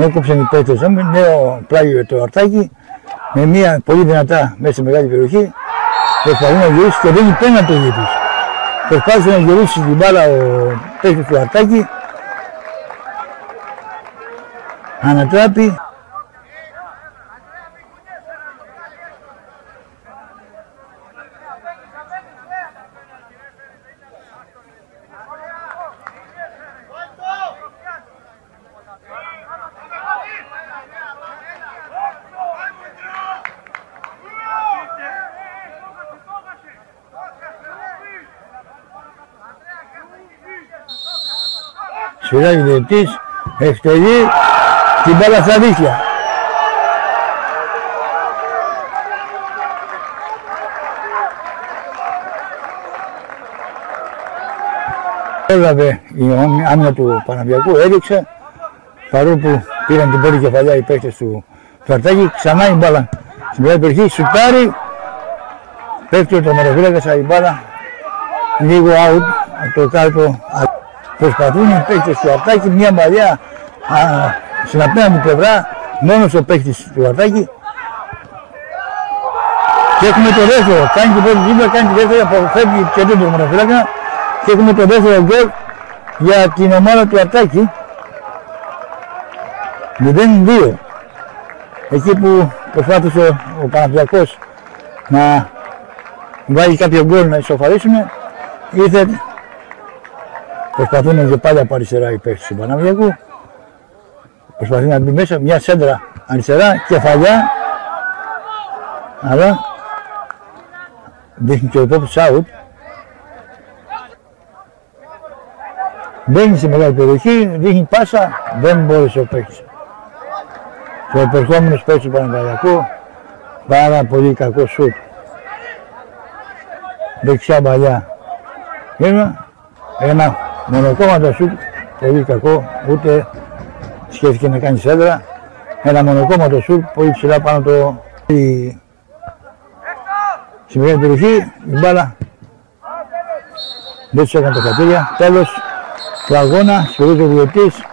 Έκοψαν οι παίκτες, νέο πλάγιο το αρτάκι, με μια πολύ δυνατά μέσα στη μεγάλη περιοχή. Προσπαθεί να γυρίσει και δίνει πέναντι το γη τους. Προσπάθησε να γυρίσει την μπάλα ο παίκτης του αρτάκι. Ανατράπει. Σφυράει ο διαιτητής, εκτελεί την μπάλα στα δίχτυα. Έλαβε η άμυνα του Παναθηναϊκού, έδειξε, παρόλο που πήραν την πρώτη κεφαλιά οι παίκτες του Αρτάκη, ξανά η μπάλα στην μεγάλη περιοχή, σουτάρει, πέφτει ο τερματοφύλακας, η μπάλα λίγο out από το κάτω. Προσπαθούν οι παίκτες του Αρτάκη, μια μαλλιά στην απέναντι πλευρά, μόνος ο παίκτης του Αρτάκη. Και έχουμε το δεύτερο, κάνει την πρώτη δίπλα, κάνει τη δεύτερη, αποφεύγει και τον τερματοφύλακα. Και έχουμε το δεύτερο γκολ για την ομάδα του Αρτάκη. 0-2. Εκεί που προσπάθησε ο Παναθηναϊκός να βάλει κάποιο γκολ να ισοφαρίσουν, ήρθε. Προσπαθούν και πάλι από αριστερά οι παίκτες του Παναθηναϊκού. Προσπαθεί να μπει μέσα, μια σέντρα αριστερά, κεφαλιά. Αλλά δείχνει και ο υπόπτης out. Μπαίνει στη μεγάλη περιοχή, δείχνει πάσα, δεν μπόρεσε ο παίκτης. Και ο επερχόμενος παίκτης του Παναθηναϊκού, πάρα πολύ κακό σουτ. Δεξιά παλιά. Ένα μονοκόμματο σουτ, πολύ κακό, ούτε σκέφτηκε να κάνει σέντρα. Ένα μονοκόμματο σουτ, πολύ ψηλά πάνω το... Στη μεγάλη περιοχή, η μπάλα δεν τους έκανε τα χατήρια. Τέλος του αγώνα, σφυρίζει ο διαιτητής.